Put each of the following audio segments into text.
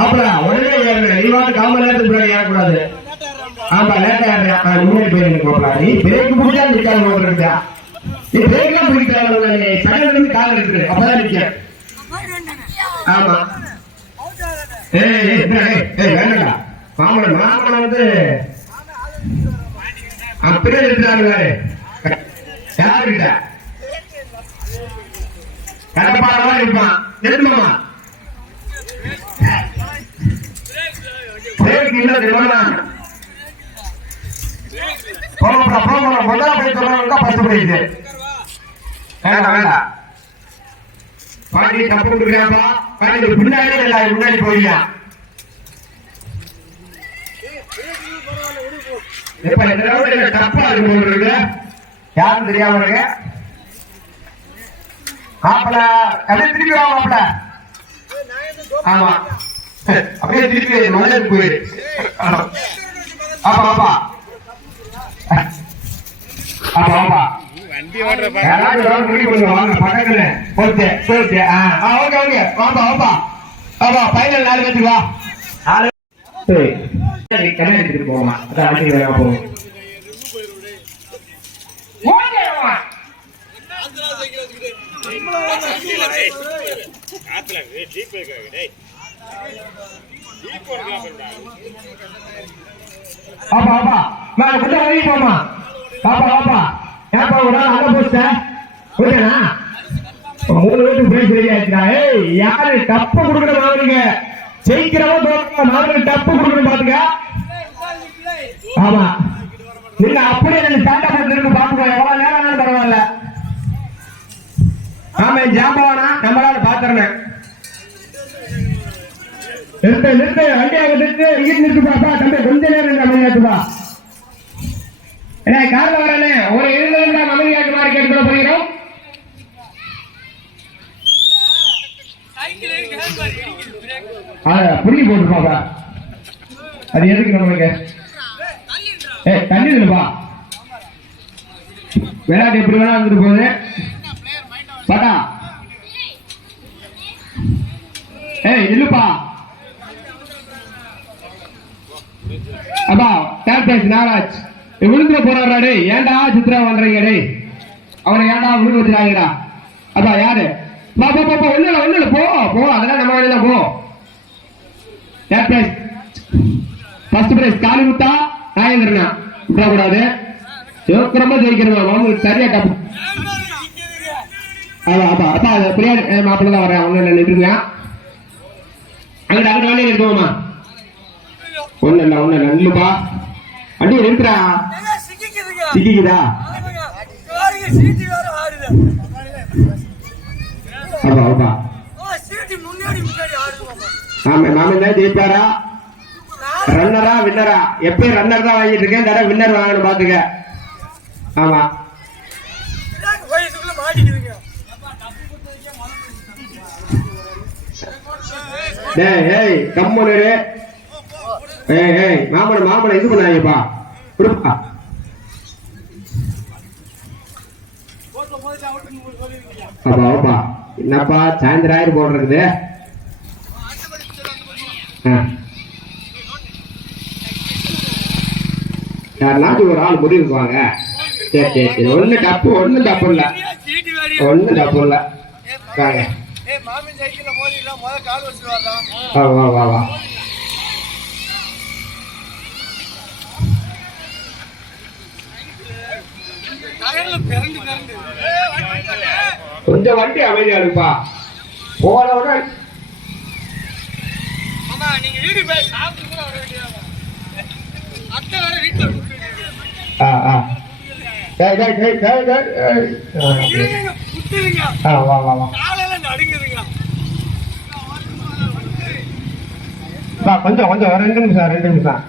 அப்புறம் உடனே ஏறணும். நீ வாட்டு காமன் நேரத்துக்கு முன்னாடி ஏறக்கூடாது. ஆமா லேட்டா ஏறா முன்னாடி போயிருக்கா. நீ பிரேக் பிடிச்சா நிக்காது போட்டுருக்கா. நீ பிரேக்லாம் பிடிக்கிறாங்க. சடன்ல இருந்து கால் எடுத்துரு. அப்பதான் நிக்க. ஆமா. வேண்டா மாமன வந்து அப்படியே எடுத்துறாங்க. யாருக்கிட்ட கடப்பாடமா இருப்பான். எடுத்துமா முதல்ல போய் சொல்றவங்க பத்து போயிடுது. வேண்டாம் வேண்டாம் பாட்டி தப்பு கொடுக்குறாப்பா. பாட்டி முன்னாடி முன்னாடி போயிடா. இப்ப இந்த தப்பா இருக்கு. யாரும் தெரியாம இருக்கு. மாப்பிள கதை திருப்பி வா மாப்பிள. ஆமா அப்படியே திருப்பி மதுரைக்கு போயிடு. ஆமா ஆமா ஆமா ஆமா பக்கத்துல போச்சு போச்சு. ஓகே ஓகே வாப்பா வாப்பா ஆமா பைனல் 4 பேருக்கு வா. 4 கண்ணா எடுத்துட்டு போமா. அதான் அடிக்க வேணா போகும். பாப்பா பாப்பா நான் கொஞ்சம் வெளியே போமா. பாப்பா பாப்பா ஏப்பா ஒரு நாள் அங்க போச்சா ஓகேண்ணா 3 வீட்டுக்கு போய் சரியாச்சுடா. ஏய் யாரு டப்பு கொடுக்கணும் மாவனுங்க. ஜெயிக்கிறவோ தோற்க மாவனுக்கு டப்பு கொடுக்கணும் பாத்துக்க. ஆமா நீங்க அப்படியே நீங்க ஸ்டாண்டா போட்டு பாத்துக்கோ. எவ்வளவு நேரம் பரவாயில்ல. ஆமா ஜாம்பவானா நம்மளால பாத்துறேன். நிறுத்த நிறுத்த வண்டியாக நிறுத்து. இங்கிட்டு நிறுத்து பாப்பா. தம்பி கொஞ்ச நேரம் அமைதியாக்குப்பா. ஏன்னா காரில் வரனே ஒரு 20 நிமிடம் அமைதியாக்குமாறு கேட்டுக்கொள்ள போகிறோம். புரிய போட்டுருப்பாப்பா. அது எதுக்கு நம்மளுக்கு தண்ணி இல்லப்பா. விளையாட்டு எப்படி வேணா வந்துட்டு போகுது பாட்டா. இல்லப்பா அப்பா கேப்டன் நாராஜ் விழுந்துட போறாரு. ஏன்டா சித்ரா பண்றீங்க? டே அவனை ஏன்டா விழுந்து வச்சிடாங்கடா. அப்பா யாரு பாப்பா பாப்பா ஒண்ணு ஒண்ணு போ போ. அதெல்லாம் நம்ம வேலையில போ. கேப்டன் ஃபர்ஸ்ட் பிரைஸ் காளிமுத்தா நாயந்திரனா விடக்கூடாது. ஜோக்கிரமா ஜெயிக்கிறோம். சரியா டப்பு. அப்பா அப்பா பிரியாணி மாப்பிள்ள தான் வரேன். அவங்க நின்றுங்க. அங்கிட்ட அங்கிட்ட வண்டியை நிறுத்துவோமா. ஒண்ணு இல்ல ஒண்ணு இல்ல இல்லப்பா. வண்டியை நிறுத்துறா. சிக்கிக்குதா அப்பா அப்பா மாமன் தான் ஜெயிப்பாரா ரன்னரா வின்னரா? எப்பயும் ரன்னர் தான் வாங்கிட்டு இருக்கேன். தடவை வின்னர் வாங்கணும் பாத்துக்க. ஆமா ஏய் கம்முனு. ஏய் மாமன மாமன இது பண்ணாங்கப்பா. கொடுப்பா அப்பா அப்பா. என்னப்பா சாயந்தரம் ஆயிரம் போடுறது. யாருனாச்சும் ஒரு ஆள் முடிவுக்குவாங்க. சரி சரி சரி ஒண்ணு தப்பு இல்ல ஒண்ணு தப்பு இல்ல. வா வா வா. கொஞ்சம் வண்டி அமைதியா இருப்பா. போனோட கொஞ்சம் கொஞ்சம் 2 நிமிஷம்.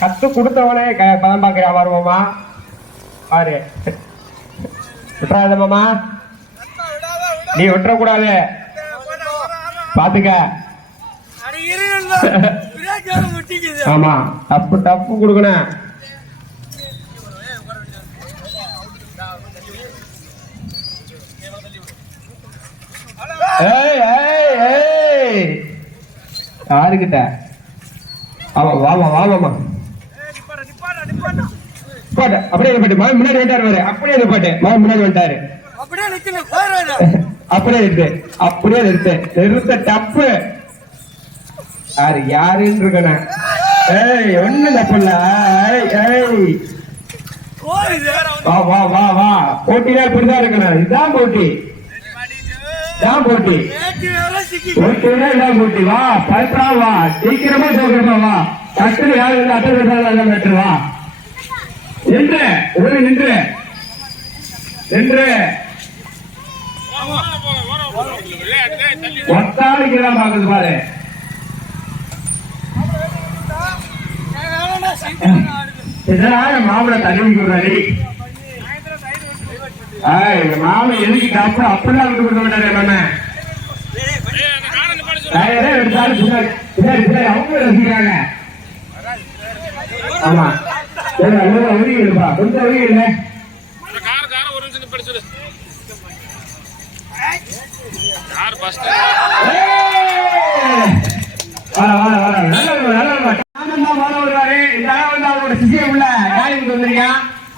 கத்து கொடுத்தவனே பதம் பாக்குறா. வருவோமா பாரு விட்டுறாத மாமா. நீ விட்டுறக்கூடாது பாத்துக்க. ஆமா டப்பு டப்பு கொடுக்கணும். யாருக்கிட்ட ஆமா வாமா வாமாமா அப்படியே பாட்டு மகன் முன்னாடி வந்துட்டாரு. அப்படியே பாட்டு மகன் முன்னாடி வந்துட்டாரு. அப்படியே இருக்கு அப்படியே நிறுத்து நிறுத்த டப்பு. யாரு யாருன்னு இருக்கன ஒண்ணு தப்புல. வா வா வா வா போட்டியா இப்படிதான் இருக்கணும். இதுதான் போட்டி இதான் போட்டி போட்டினா இதான் போட்டி. வா பல்றா வா சீக்கிரமா சோக்கிரமா வா. டக்குனு யாரு அட்டன் பெற்று வா. நின்று ஒரு நின்று நின்று ஒத்தாளிக்குதான் பாக்குது பாரு. மாமலை தள்ளி கொடுறாரு. மாமன் எதுக்கு டப்பு அப்படிலாம் விட்டு கொடுக்க மாட்டாரு. நம்ம எடுத்தாலும் பின்னாடி பின்னாடி பின்னாடி அவங்க ரசிக்கிறாங்க. ஆமா ஒதுக்கிடுப்பா கொஞ்சம் ஒதுக்கிடுங்க.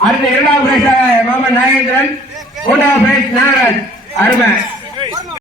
அடுத்த இரண்டாவது பிரைஸ் மாமன் நாகேந்திரன், மூன்றாவது பிரைஸ் நாகராஜ். அருமை.